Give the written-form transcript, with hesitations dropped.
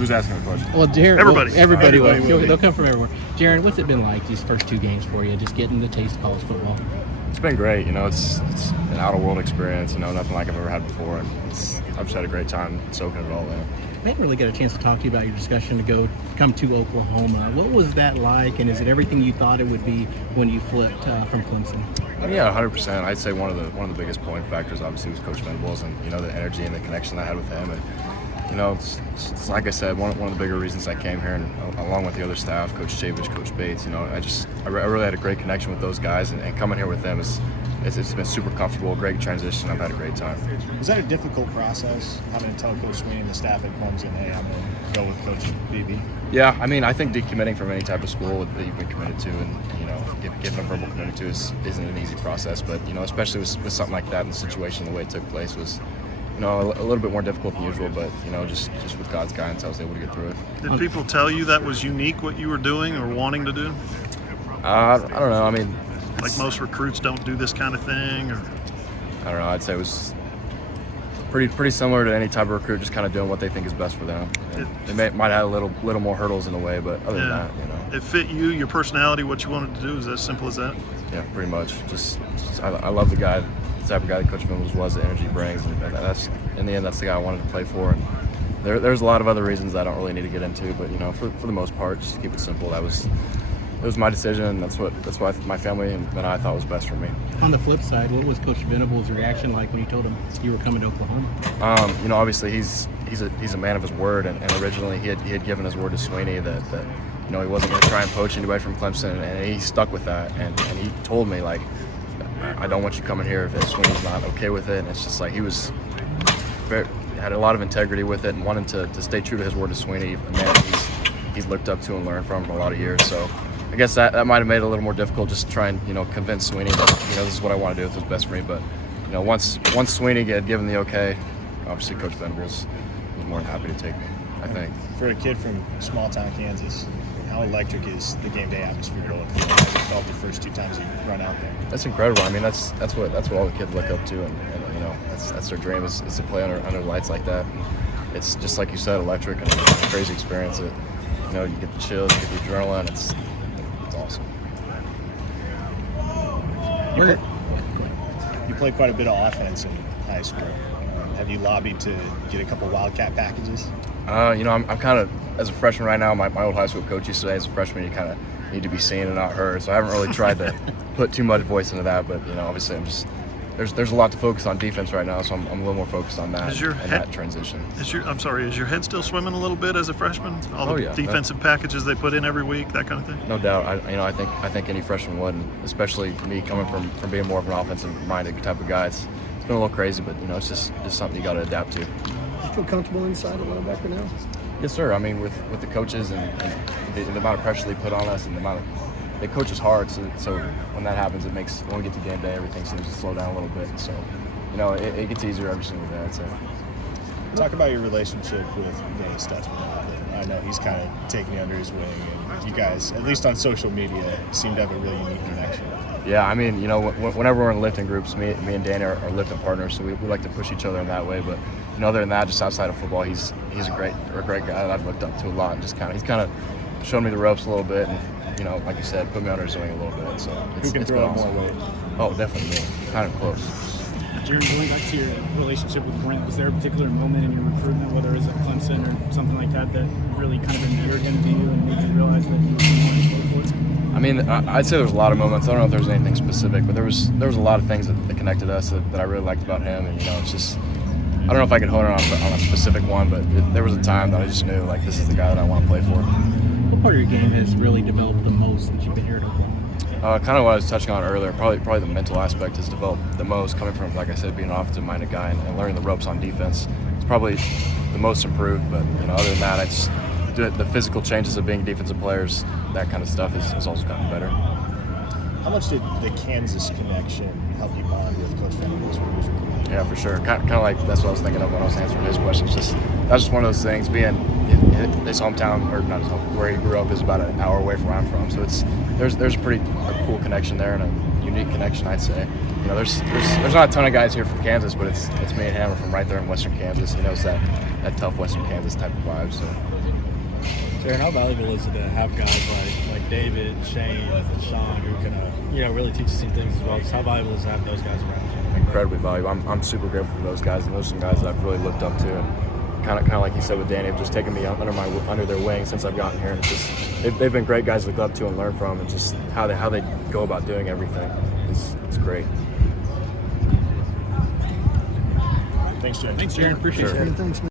Who's asking the question? Well, Jaren, everybody. Everybody will. They'll come from everywhere. Jaren, what's it been like these first 2 games for you, just getting the taste of college football? It's been great. It's an out-of-world experience, nothing like I've ever had before. And I've just had a great time soaking it all in. I didn't really get a chance to talk to you about your discussion to come to Oklahoma. What was that like, and is it everything you thought it would be when you flipped from Clemson? Yeah, 100%. I'd say one of the biggest point factors obviously was Coach Venables and the energy and the connection I had with him. And it's like I said, one of the bigger reasons I came here, and along with the other staff, Coach Chavish, Coach Bates. I really had a great connection with those guys, and coming here with them it's been super comfortable, great transition. I've had a great time. Was that a difficult process, having to tell Coach Sweeney and the staff at Clemson, hey, I'm going to go with Coach BB? Yeah, I think decommitting from any type of school that you've been committed to and giving a verbal commitment to isn't an easy process. But especially with something like that, and the situation, the way it took place was a little bit more difficult than usual. But just with God's guidance, I was able to get through it. Did people tell you that was unique, what you were doing or wanting to do? I don't know. Like most recruits don't do this kind of thing, or I don't know. I'd say it was pretty similar to any type of recruit, just kind of doing what they think is best for them. They might have a little more hurdles in the way, but other than that, it fit you, your personality, what you wanted to do. Is as simple as that? Yeah, pretty much. I love the guy, the type of guy that Coach Venable was, the energy he brings, and that's in the end that's the guy I wanted to play for. And there's a lot of other reasons I don't really need to get into, but for the most part, just to keep it simple, it was my decision, and that's why my family and I thought was best for me. On the flip side, what was Coach Venable's reaction like when you told him you were coming to Oklahoma? Obviously he's a man of his word, and originally he had given his word to Sweeney that he wasn't going to try and poach anybody from Clemson, and he stuck with that. And he told me, like, I don't want you coming here if Sweeney's not okay with it. And it's just like he was had a lot of integrity with it and wanted to stay true to his word to Sweeney, a man he's looked up to and learned from for a lot of years. So I guess that might have made it a little more difficult, just to try and convince Sweeney that this is what I want to do, this is best for me. But once Sweeney had given the okay, obviously Coach Venables was more than happy to take me, I think. For a kid from small town Kansas, how electric is the game day atmosphere going? How you felt the first 2 times you run out there? That's incredible. That's what all the kids look up to, and that's their dream is to play under lights like that. It's just like you said, electric and a crazy experience. You get the chills, you get the adrenaline. It's awesome. You played quite a bit of offense in high school. Have you lobbied to get a couple Wildcat packages? I'm kind of, as a freshman right now, my old high school coach used to say as a freshman you kind of need to be seen and not heard. So I haven't really tried to put too much voice into that. But obviously there's a lot to focus on defense right now, so I'm a little more focused on that that transition. Is your head still swimming a little bit as a freshman? All the defensive packages they put in every week, that kind of thing? No doubt. I think any freshman would, and especially me coming from being more of an offensive-minded type of guy. It's been a little crazy, but it's just something you got to adapt to. Do you feel comfortable inside a linebacker now? Yes, sir. With the coaches and the amount of pressure they put on us and the amount of they coach us hard, so when that happens, it makes when we get to game day, everything seems to slow down a little bit. So, it gets easier every single day, I'd say. Talk about your relationship with Danny Stutzman. I know he's kind of taking you under his wing, and you guys, at least on social media, seem to have a really unique connection. Yeah, whenever we're in lifting groups, me and Danny are lifting partners, so we like to push each other in that way. But other than that, just outside of football, he's a great guy that I've looked up to a lot, and he's kind of shown me the ropes a little bit, and like you said, put me under his wing a little bit. So who can throw awesome. More weight? Oh, definitely me. Kind of close. Jaren, going back to your relationship with Brent, was there a particular moment in your recruitment, whether it was at Clemson or something like that really kind of endeared him to you and made you realize that you were going to go for it? I'd say there was a lot of moments. I don't know if there was anything specific, but there was a lot of things that connected us that I really liked about him. And it's just, I don't know if I could hone it on a specific one, but there was a time that I just knew, like, this is the guy that I want to play for. What part of your game has really developed the most since you've been here at Oklahoma? Kind of what I was touching on earlier. Probably the mental aspect has developed the most, coming from, like I said, being an offensive-minded guy and learning the ropes on defense. It's probably the most improved, but other than that, I just the physical changes of being defensive players, that kind of stuff has also gotten better. How much did the Kansas connection help you bond with Coach Venable? Yeah, for sure. Kind of like that's what I was thinking of when I was answering his questions. That's just one of those things. Being his hometown, or not his home, where he grew up is about an hour away from where I'm from. So there's a cool connection there, and a unique connection, I'd say. You know, there's not a ton of guys here from Kansas, but it's me and him are from right there in Western Kansas. He knows that tough Western Kansas type of vibe. So. Jaren, how valuable is it to have guys like David, Shane, Sean, who can really teach you some things as well? Just how valuable is to have those guys around you? Incredibly valuable. I'm super grateful for those guys, and those are some guys that I've really looked up to. And kind of like you said with Danny, have just taken me under their wing since I've gotten here. And it's just they've been great guys to look up to and learn from, and just how they go about doing everything. It's great. Thanks, Jaren. Thanks, Jaren. Appreciate it. Thanks, man.